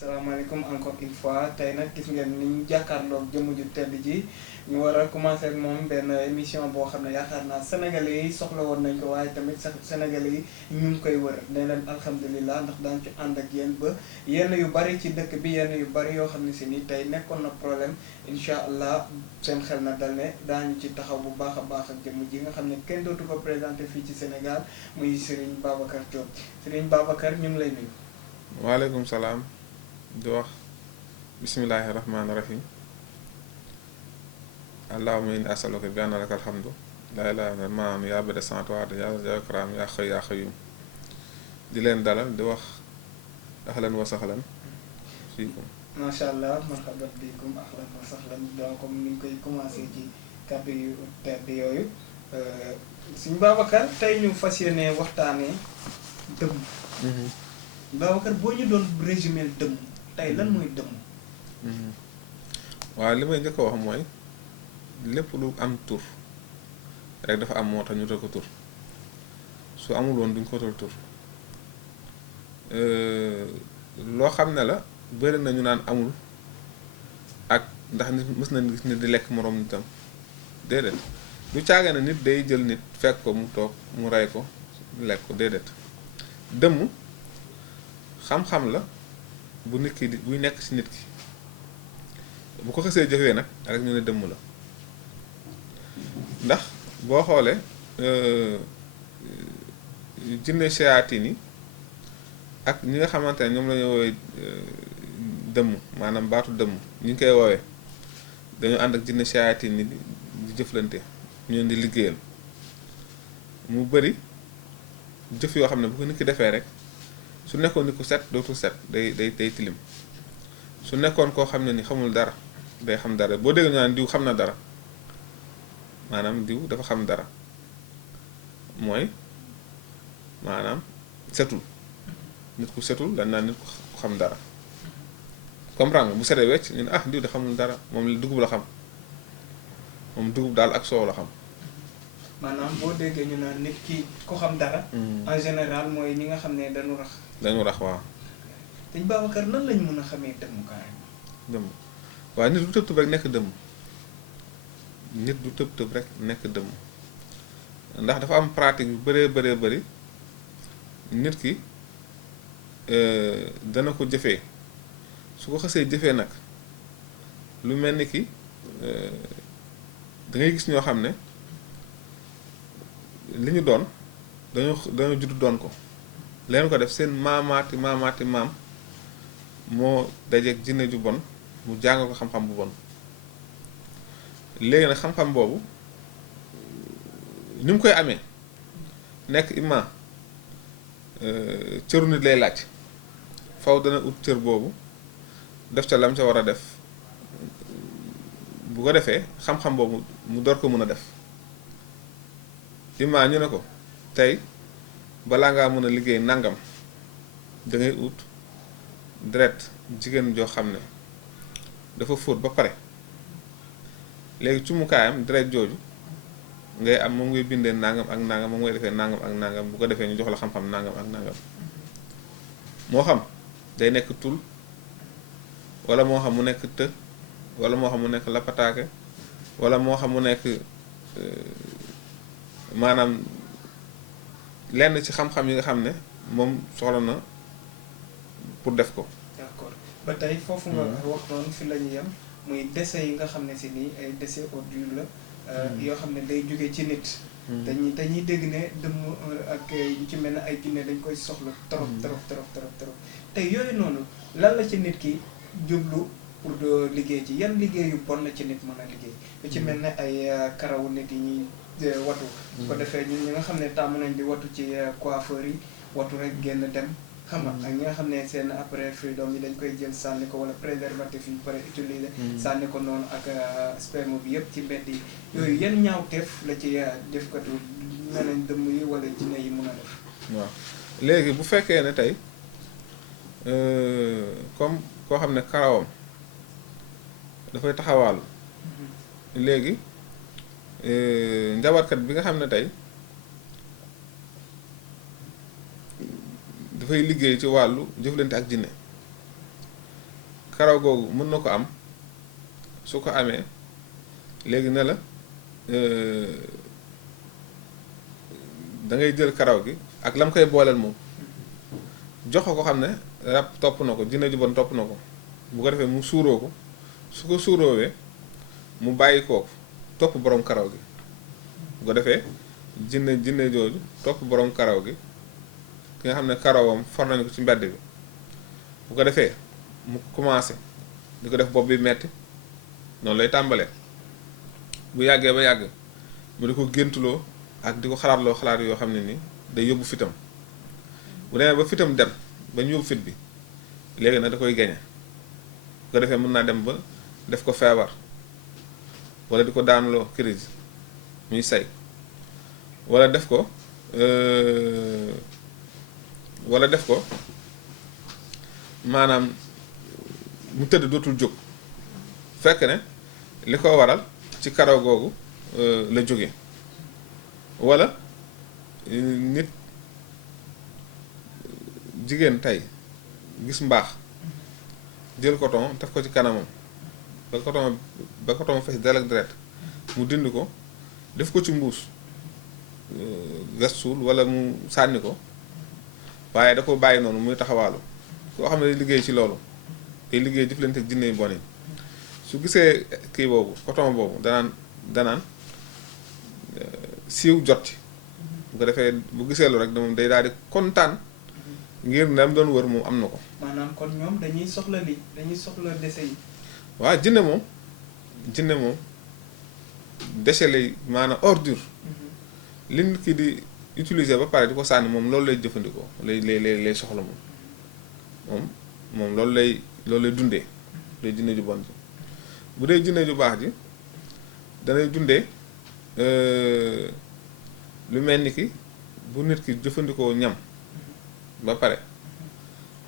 salaamaaleykum encore une fois tey nag gis ngeen ni ñu jàkkaarloog jëmm ju tedd ji ñu war a commencer ak moom benn émission boo xam ne yaakaar naa sénégalais yi soxla woon nañ ko waaye tamit sax sénégalais yi ñu ngi koy wër nee leen alhamdulilah ndax daañu ci ànd ak yéen ba yenn yu bari ci dëkk bi yenn yu bari yoo xam ne si ni tey nekkoon na problème incha allah seen xel na dal ne daañu ci taxaw bu baax a baax ak jëmm ji nga xam ne kenn dootu ko présenté fii ci Sénégal muy Serigne Babacar Diop Serigne Babacar ñu ngi lay nuyu. waaleykum salaam di wax bismillahi rahmaani rahim allahumma inni asaluka bi anna laka alhamdu laa ilaaha illa maanaam yaa bada sant waat yaa karaam yaa xëy yaa xëyum di leen dalal di wax ahlan wa sahlan fiikum. macha allah marhaban bikum ahlan wa sahlan donc comme ni ñu koy commencé ci kàddu yu tedd yooyu suñu Babacar tey ñu fas yéene waxtaanee dëmm. Babacar boo ñu doon résumé dëmm tey lan mooy dëmm. waaw li may njëkk a wax mooy lépp lu am tur rek dafa am moo tax ñu tël ko tur su amul woon duñ ko tël tur loo xam ne la bëri na ñu naan amul ak ndax nit mës na gis nit di lekk moroom nitam déedéet du caage na nit day jël nit fekk ko mu toog mu rey ko lekk ko déedéet dëmm xam-xam la bu nit ki di buy nekk ci nit ki bu ko xësee jëfee nag rek ñu ne dëmm la ndax boo xoolee jinne seyaatiin yi ak ñi nga xamante ne ñoom la ñu woowee dëmm maanaam baatu dëmm ñi ngi koy woowee dañu ànd ak jinne seyaatiin yi di jëflante ñu leen di liggéeyal mu bëri jëf yoo xam ne bu ko nit ki defee rek su nekkoon nit ku set dootul set day tilim su nekkoon koo xam ne ni xamul dara day xam dara boo dégg ñu naan diw xam na dara maanaam diw dafa xam dara mooy maanaam setul nit ku setul dañ naan nit ku xam dara comprendre nga bu setee wecc ñu ne ah diw de xamul dara moom dugub la xam moom dugub daal ak soow la xam. maanaam boo déggee ñu naan nit ki ku xam dara. en général mooy ñi nga xam ne dañu rax. dañu rax waaw. dañ Babacar lan lañ mën a xamee dëmm carrément. dëmm waaye nit du tëb tëb rek nekk dëmm nit du tëb tëb rek nekk dëmm ndax dafa am pratique yu bëree bëri nit ki dana ko jëfee su ko xasee jëfee nag lu mel ni ki da ngay gis ñoo xam ne li ñu doon dañoo judd doon ko leen ko def seen maamaati maam moo dajeeg jinne ju bon mu jàng ko xam-xam bu bon léegi nag xam-xam boobu ni mu koy amee nekk imma cëru nit lay laaj faw dana ut cër boobu def ca lam ca war a def bu ko defee xam-xam boobu mu door ko mën a def imma ñu ne ko tey balaa ngaa mën a liggéey nangam da ngay ut deret jigéen joo xam ne dafa fóot ba pare léegi cumukaayam deret jooju ngay am moom ngay bindee nangam ak nangam moom ngay defee nangam ak nangam bu ko defee ñu jox la xam-xam nangam ak nangam moo xam day nekk tul wala moo xam mu nekk të wala moo xam mu nekk lapataake wala moo xam mu nekk maanaam lenn ci xam-xam yi nga xam ne moom soxla na pour def ko. d'accord ba tey foofu nga wax noonu fi la ñu yem muy décès yi nga xam ne si nii ay décès ordure la yoo xam ne day jóge ci nit. dañuy dégg ne dëmm ak yu ci mel ne ay jinne dañ koy soxla trop tey yooyu noonu lan la ci nit ki jublu pour de liggéey ci yan liggéey yu bon la ci nit mën a liggéey lu ci mel ne ay karawu nit yi ñuy watu su ko defee ñun ñi nga xam ne tàmm nañ di watu ci coiffeur yi watu rek génn dem xam nga ak ñi nga xam ne seen après freedom yi dañ koy jël sànni ko wala préservatif yi pare utiliser sànni ko noonu ak sperme bi yëpp ci mbedd yi yooyu yan ñaawteef la ci defkatu nenañ dëmm yi wala jinne yi mun a def. waaw léegi bu fekkee ne tey comme koo xam ne karawam dafay taxawaalu léegi njabarkat bi nga xam ne tey dafay liggéey ci wàllu jëflante ak jinne karaw googu mën na ko am su ko amee léegi ne la da ngay jël karaw gi ak lam koy booleel moom jox ko xam ne rab topp na ko jinne ju bon topp na ko bu ko defee mu suuroo ko su ko suuroowee mu bàyyi kooku topp borom karaw gi bu ko defee jinne jooju topp borom karaw gi ki nga xam ne karawam for nañu ko ci mbedd bi bu ko defee mu commencé di ko def bopp bi metti noonu lay tàmbalee bu yàggee ba yàgg mu di ko géntuloo ak di ko xalaatloo xalaat yoo xam ne ni day yóbbu fitam bu demee ba fitam dem ba ñu yóbbu fit bi léegi nag da koy gañe bu ko defee mën naa dem ba def ko feebar wala di ko daanuloo crise muy say wala def ko maanaam mu tëdd dootul jóg fekk ne li ko waral ci karaw googu la jóge wala nit jigéen tey gis mbaax jël coton def ko ci kanamam ba coton fees del ak deret mu dindi ko def ko ci mbuus gas suul wala mu sànni ko waaye da ko bàyyi noonu muy taxawaalu koo xam ne day liggéey ci loolu day liggéey jëflante ak jinne yu bon yi su gisee kii boobu coton boobu danaan siiw jot ci bu ko defee bu gisee lu rek moom day daal di kontaan ngir ne am doon wër moom am na ko. maanaam kon ñoom dañuy soxla dañuy soxla dese yi. waaw jinne moom déchet lay maanaam ordure. li nit ki di utiliser ba pare di ko sànni moom loolu lay jëfandikoo lay soxla moom loolu lay dundee day jinne ju bon ji bu dee jinne ju baax ji danay dundee lu mel ni ki bu nit ki jëfandikoo ñam ba pare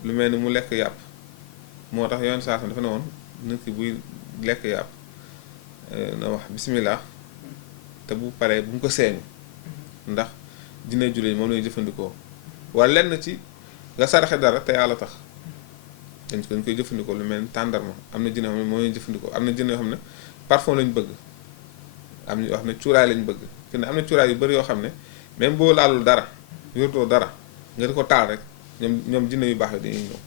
lu mel ni mu lekk yàpp moo tax yoon saa dafa ne woon nit ki buy lekk yàpp na wax bismillah te bu paree bu mu ko seeñu ndax jinne jullit moom lay jëfandikoo wala lenn ci nga saraxe dara te yàlla tax dañ koy jëfandikoo lu mel ni tàndarma am na jinne yoo xam ne moom lañuy jëfandikoo am na jinne yoo xam ne parfum lañ bëgg am na yoo xam ne cuuraay lañ bëgg fi ne am na cuuraay yu bëri yoo xam ne même boo laalul dara yortoo dara nga di ko taal rek ñoom jinne yu baax yi dañuy ñëw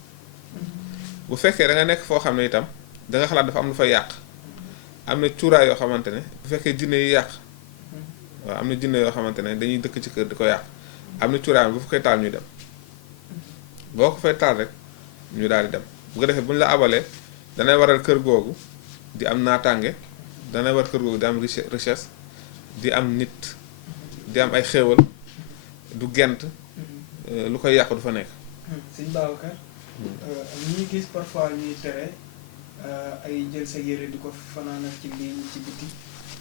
bu fekkee da nga nekk foo xam ne itam da nga xalaat dafa am lu fay yàq am na cuuraay yoo xamante ne bu fekkee jinne yi yàq waaw am na jinne yoo xamante ne dañuy dëkk ci kër di ko yàq am na cuuraay bu fa koy taal ñuy dem boo ko fay taal rek ñu daal di dem bu ko defee bu ñu la abalee danay waral kër googu di am naataange danay war kër googu di am richesse di am nit di am ay xéewal du gent lu koy yàq du fa nekk. sëñ Babacar ñuy gis parfois ñuy tere ay jël sa yére di ko fanaanal ci lii ci biti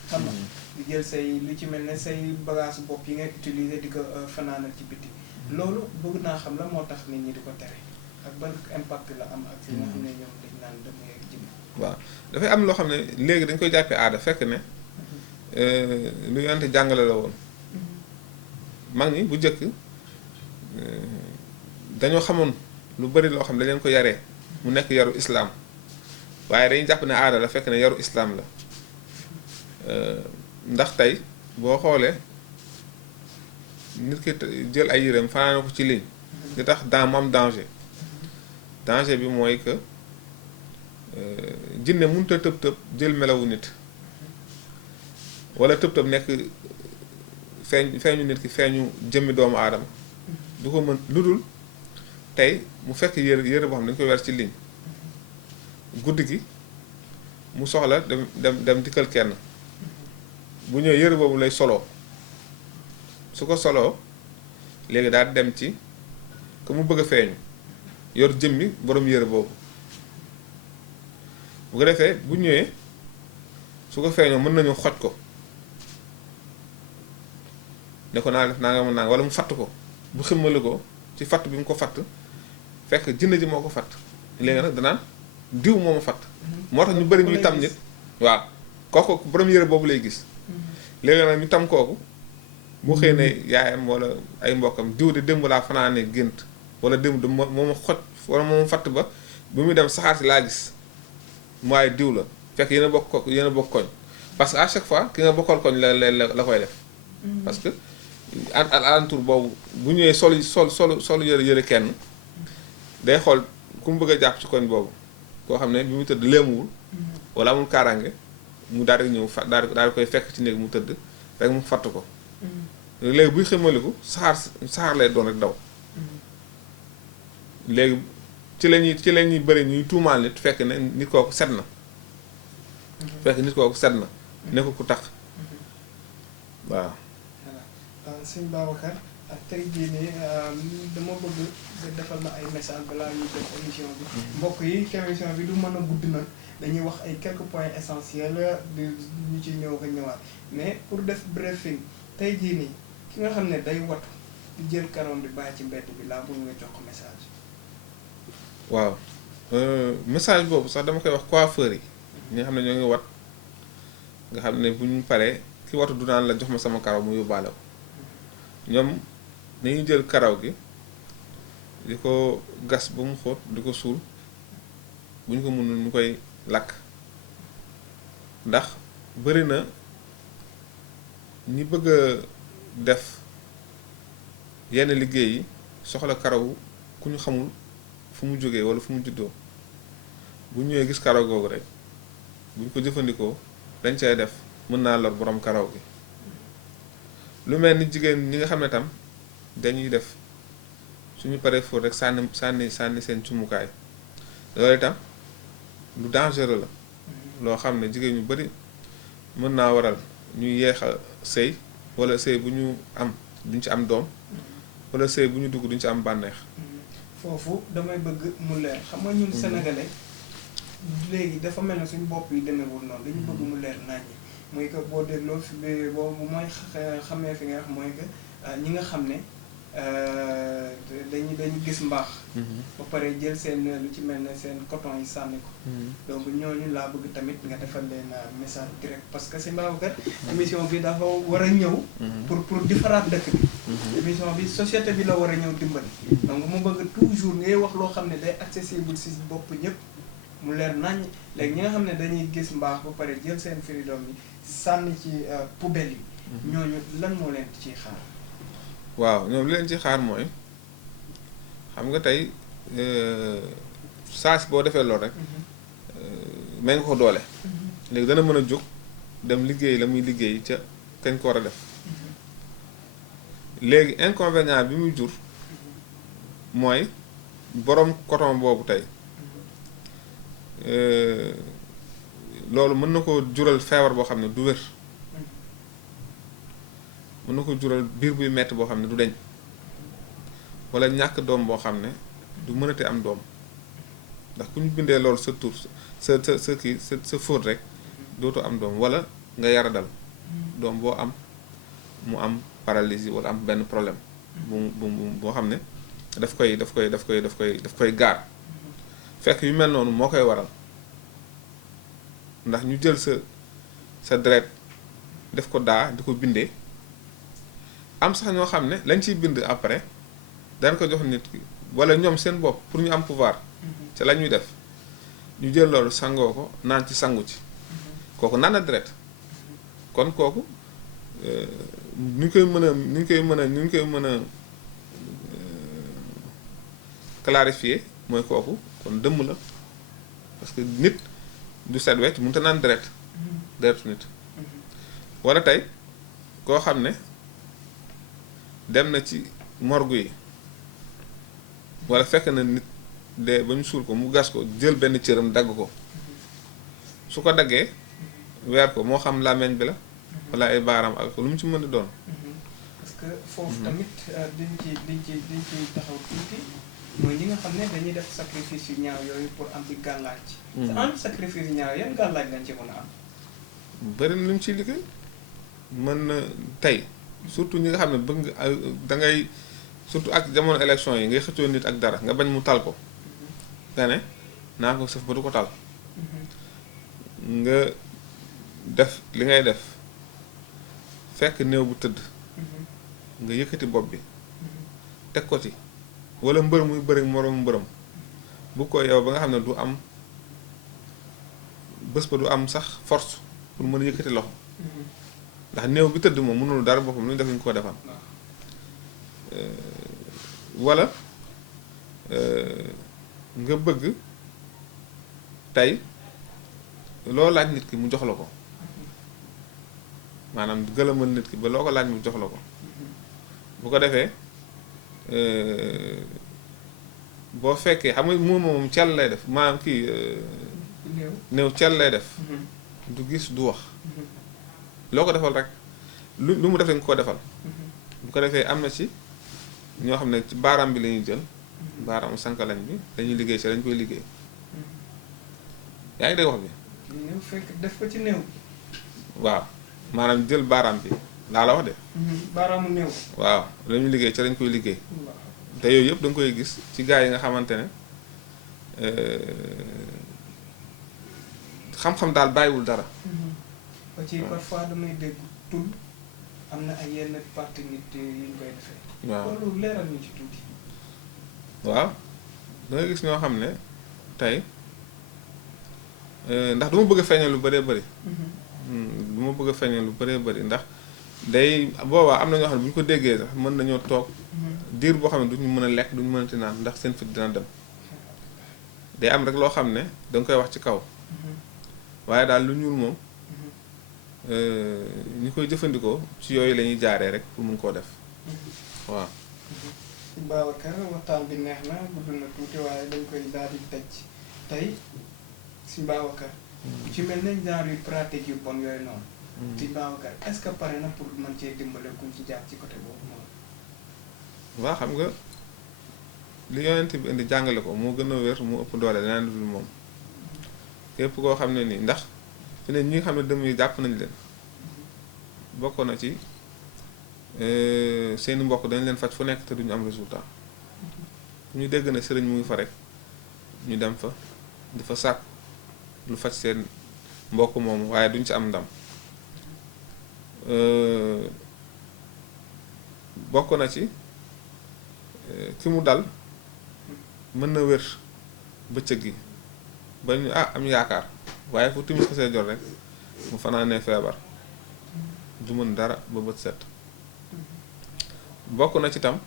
xam nga di jël say lu ci mel ne say bagage bopp yi nga utiliser di ko fanaanal ci biti loolu bëgg naa xam la moo tax nit ñi di ko tere ak ban impact la am ak li nga xam ne ñoom dañ naan dëmm yeeg jinne. waaw dafay am loo xam ne léegi dañ koy jàppee aada fekk ne lu yonte jàngale la woon mag ñi bu njëkk dañoo xamoon lu bari loo xam ne dañ leen ko yaree mu nekk yaru islaam waaye dañuy jàpp ne aada la fekk ne yaru islaam la ndax tey boo xoolee nit ki jël ay yéreem fanaane ko ci ligne li tax mu am danger bi mooy que jinne mënut a tëb jël melawu nit wala tëb nekk feeñu nit ki feeñu jëmmi doomu aadama du ko mën lu dul tey mu fekk yére boo xam ne dañu koy weer ci ligne guddi gi mu soxla dem dikkal kenn bu ñëwee yére boobu lay soloo su ko soloo léegi daal dem ci que mu bëgg a feeñu yor jëmmi borom yére boobu bu ko defee bu ñëwee su ko feeñoo mën nañu xoj ko ne ko naa def naa nga mën naa wala mu fatt ko bu ximmali ko ci fatt bi mu ko fatt fekk jinne ji moo ko fatt léegi nag danaan diw moo ma fatt moo tax ñu bëri ñuy tam nit waaw kooku borom yére boobu lay gis léegi nag ñu tam kooku bu xëy ne yaayam wala ay mbokkam diw de démb laa fanaane gént wala démb moo ma xoj wala moo ma fatt ba bu muy dem saxaar si laa gis waaye diw la fekk yéen a bokk koñ parce que à chaque fois ki nga bokkal koñ la koy def parce que alentour boobu bu ñëwee sol yëre kenn day xool ku mu bëgg a jàpp ci koñ boobu koo xam ne bi mu tëdd léemuwul wala amul kaaraange mu daal di ñëw daal di koy fekk ci néeg mu tëdd rek mu fatt ko léegi buy xëmaliku saxaar lay doon rek daw léegi ci la ñuy bëri ñuy tuumaal nit fekk ne nit kooku set na nekkul ku tax waaw. voilà sëñ Babacar tey jii nii dama bëgg nga defal ma ay message balaa ñuy def émission bi. mbokk yi émission bi du mën a gudd nag dañuy wax ay quelques points essentiels di ñu ci ñëw ko ñëwaat mais pour def briefing tey jii nii ki nga xam ne day watu di jël karoom di bàyyi ci mbedd bi laa bëgg nga jox ko message. waaw message boobu sax dama koy wax coiffeur yi ñi nga xam ne ñoo ngi wat nga xam ne bu ñu paree ki watu du naan la jox ma sama karaw mu yóbbaale ko ñoom dañuy jël karaw gi di ko gas ba mu xóot di ko suul bu ñu ko mënul ñu koy lakk ndax bëri na ñi bëgg a def yenn liggéey yi soxla karaw ku ñu xamul fu mu jógee walla fu mu juddoo bu ñëwee gis karaw googu rek bu ñu ko jëfandikoo dañ cay def mën naa lor borom karaw gi lu mel ni jigéen ñi nga xam ne tam dañuy def suñu paree fóot rek sànni seen cumukaay loolu itam lu dangereux la loo xam ne jigéen ñu bari mën naa waral ñuy yeex a sëy walla sëy bu ñu am duñ ci am doom walla sëy bu ñu dugg duñ ci am bànneex. foofu damay bëgg mu leer xam nga ñun sénégalais léegi dafa mel ne suñu bopp yi demeewul noonu dañu bëgg mu leer naññi mooy que boo dégloo fi boobu mooy xamee fi nga wax mooy que ñi nga xam ne dañu gis mbaax ba pare jël seen lu ci mel ne seen coton yi sànni ko donc ñooñu laa bëgg tamit nga defal leen message direct parce que si Babacar émission bi dafa war a ñëw pour defaraat dëkk bi émission bi société bi la war a ñëw dimbali donc mu bëgg toujours ngay wax loo xam ne day accessible si bopp ñëpp mu leer nañ léegi ñi nga xam ne dañuy gis mbaax ba pare jël seen freedom yi sànni ci poubelle yi ñooñu lan moo leen ciy xaar. waaw ñoom li leen ci xaar mooy xam nga tey saa si boo defee loolu rek may nga ko doole léegi dana mën a jóg dem liggéey la muy liggéey ca kañ ko war a def léegi inconvénient bi muy jur mooy borom coton boobu tey loolu mën na ko jural feebar boo xam ne du wér mën na ko jural biir buy metti boo xam ne du deñ walla ñàkk doom boo xam ne du mënati am doom ndax ku ñu bindee loolu sa tur sa fóot rek dootu am doom walla nga yara dal doom boo am mu am paralysie walla am benn problème boo xam ne daf koy gaar fekk yu mel noonu moo koy waral ndax ñu jël sa deret def ko daa di ko bindee am sax ñoo xam ne lañ ciy bind après daan ko jox nit ki walla ñoom seen bopp pour ñu am pouvoir ca la ñuy def ñu jël loolu sangoo ko naan ci sangu ci kooku naan na deret kon kooku ni ñu koy mën a clarifier mooy kooku kon dëmm la parce que nit du set wecc mënut a naan deretu nit walla tey koo xam ne dem na ci morgue yi walla fekk na nit de ba ñu suul ko mu gas ko jël benn cëram dagg ko su ko daggee weer ko moo xam làmmiñ bi la walla ay baaraam ak lu mu ci mën a doon. parce que foofu tamit diñ ci taxaw tuuti mooy ñi nga xam ne dañuy def sacrifice yu ñaaw yooyu pour am ci gàllaaj. sa am sacrifice yu ñaaw yan gàllaaj lañ ci mën a am. bëri na lu mu ciy liggéey mën na tey surtout ñi nga xam ne bëgg nga da ngay surtout ak jamono élection yi ngay xëccoo nit ak dara nga bañ mu tal ko. nga ne naa ko sëf ba du ko tal. nga def li ngay def fekk néew bu tëdd. nga yëkkati bopp bi. teg ko ci. walla mbër muy bëri moroom mbërëm bu ko yow ba nga xam ne du am bés ba du am sax force pour mën a yëkkati loxo ndax néew bi tëdd moom mënul dara boppam lu ñu def ñu ko defal wala nga bëgg tey loo laaj nit ki mu jox la ko maanaam gëlëmal nit ki ba loo ko laaj mu jox la ko bu ko defee boo fekkee xam nga moom cell lay def maanaam kii néew cell lay def du gis du wax loo ko defal rek lu mu def nga ko defal bu ko defee am na ci ñoo xam ne ci baaraam bi la ñuy jël baaraamu sankalañ bi dañuy liggéey ci dañ koy liggéey yaa ngi dégg wax bi néew fekk def ko ci néew waaw maanaam jël baaraam bi laa la wax de baaraamu néew waaw la ñuy liggéey ci dañ koy liggéey te yooyu yëpp da nga koy gis ci gaa yi nga xamante ne xam-xam daal bàyyiwul dara ba ci parfois damay dégg tul am na ay yenn partie nit yu ñu koy defee waaw loolu leeral ñu ci tuuti waaw da nga gis ñoo xam ne tey ndax du ma bëgg a feeñal lu bëree bëri du ma bëgg a feeñal lu bëree bëri ndax day boobaa am na ñoo xam ne bu ñu ko déggee sax mën nañoo toog diir boo xam ne duñu mën a lekk duñu mënati naan ndax seen fit dina dem day am rek loo xam ne danga koy wax ci kaw waaye daal lu ñuul moom ñi koy jëfandikoo ci yooyu la ñuy jaaree rek pour mun koo def waaw. Babacar waxtaan bi neex na gudd na tuuti waaye dañ koy daal di tëj tey si Babacar. ci mel ne genre yu pratique yu bon yooyu noonu. ci Babacar est-ce que pare na pour mën cee dimbale kuñ ci jaar ci côté boobu noonu. waaw xam nga li yonent bi indi jàngale ko moo gën a wér mu ëpp doole danaa dul moom képp koo xam ne nii ndax fi ne ñi nga xam ne dëmm yi jàpp nañ leen bokk na ci seeni mbokk dañ leen faj fu nekk te duñu am résultat ñu dégg ne sëriñ mu ngi fa rek ñu dem fa di fa sàkk lu faj seen mbokk moomu waaye duñ ci am ndam bokk na ci ki mu dal mën na wér bëccëg gi ba ñu am yaakaar waaye fu timis xasee jot rek mu fanaanee feebar du mën dara ba bët set bokk na ci tam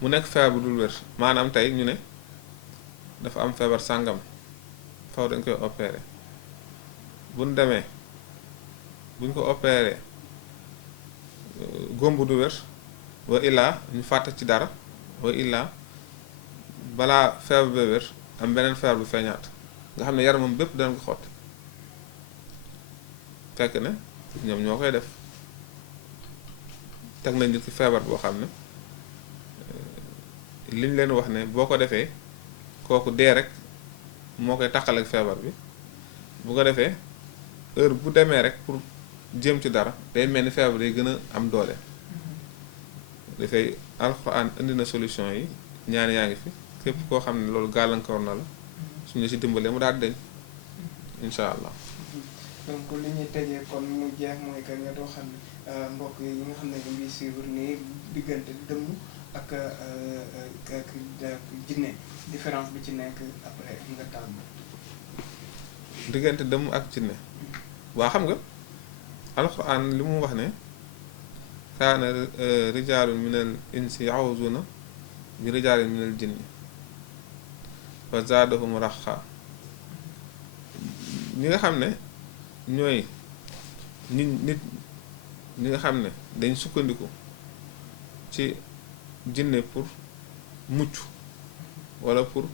mu nekk feebar bu dul wér maanaam tey ñu ne dafa am feebar sàngam faw dañ koy opéré buñ demee buñ ko opéré góom bu du wér wa illaa ñu fàtte ci dara wa illaa balaa feebar ba wér am beneen feebar bu feeñaat nga xam ne yaramam bépp dana ko xotti fekk ne ñoom ñoo koy def teg nañ nit ki feebar boo xam ne liñ leen wax ne boo ko defee kooku dee rek moo koy taqal ak feebar bi bu ko defee heure bu demee rek pour jéem ci dara day mel ni feebar day gën a am doole dafay alxuraan indi na solution yi ñaan yaa ngi fi képp koo xam ne loolu gàllankoor na la suñu si dimbalee mu daal deñ incha allah. donc li ñuy tëjee kon mu jeex mooy que nga doo xam ne mbokk yi nga xam ne ñu ngi suivre nii diggante dëmm ak jinne différence bi ci nekk après nga tàmm. diggante dëmm ak jinne waa xam nga alxuraan li mu wax ne kaana rijaalun minal insi ya'uuzuuna bi rijaalin minal jinni fa zaadahum raxaa ñi nga xam ne ñooy nit ñi nga xam ne dañ sukkandiku ci jinne pour mucc walla pour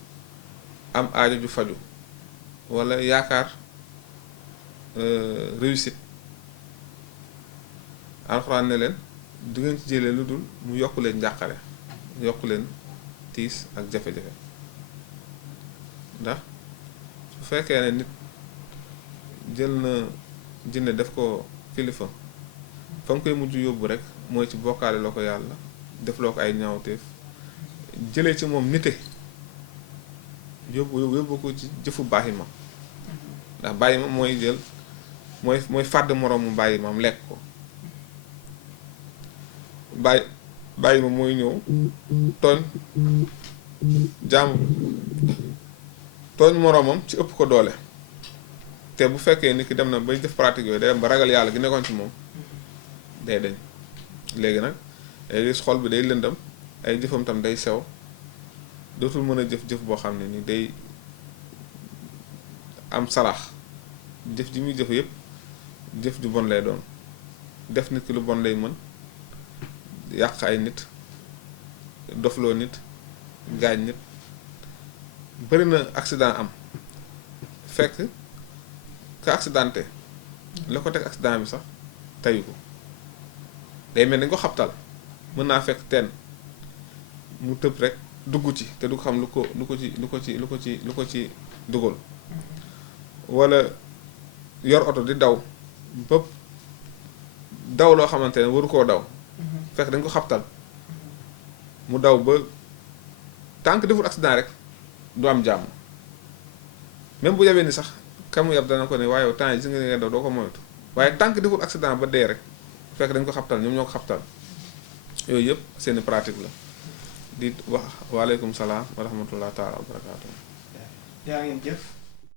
am aajo ju faju walla yaakaar réussite alxuraan ne leen du ngeen ci jëlee lu dul mu yokk leen njàqare yokk leen tiis ak jafe-jafe ndax su fekkee ne nit jël na jinne def ko kilifa fa nga koy mujj yóbbu rek mooy ci bokkaale loo ko yàlla def loo ko ay ñaawteef jëlee ci moom nite yóbbu ko ci jëfu bàyyi ma ndax bàyyi ma mooy jël mooy fàdd moroomu bàyyi ma am lekk ko bàyyi ma mooy ñëw tooñ jaamu tooñ moroomam ci ëpp ko doole te bu fekkee nit ki dem na bay def pratique yooyu day dem ba ragal yàlla gi nekkoon ci moom day dañ léegi nag day gis xol bi day lëndam ay jëfam tam day sew dootul mën a jëf-jëf boo xam ne ni day am salaax jëf ji muy jëf yëpp jëf ju bon lay doon def nit ki lu bon lay mën yàq ay nit dofloo nit gaañ nit bëri na accident am fekk ka accidenté la ko teg accident bi sax tayu ko day mel ni dañ ko xabtal mën naa fekk teen mu tëb rek dugg ci te du ko xam lu ko ci dugal wala yor oto di daw bëpp daw loo xamante ne waru koo daw fekk dañ ko xabtal mu daw ba tant que deful accident rek du am jàmm même bu yabee ni sax kamu yab dana ko ne waaye temps yi si nga daw doo ko moytu waaye tant que deful accident ba dee rek fekk dañ ko xabtal ñoom ñoo ko xabtal yooyu yëpp seeni pratique la di wax waaleykum salaam wa rahmatullah taala wa barakaatu. yaa ngeen jëf.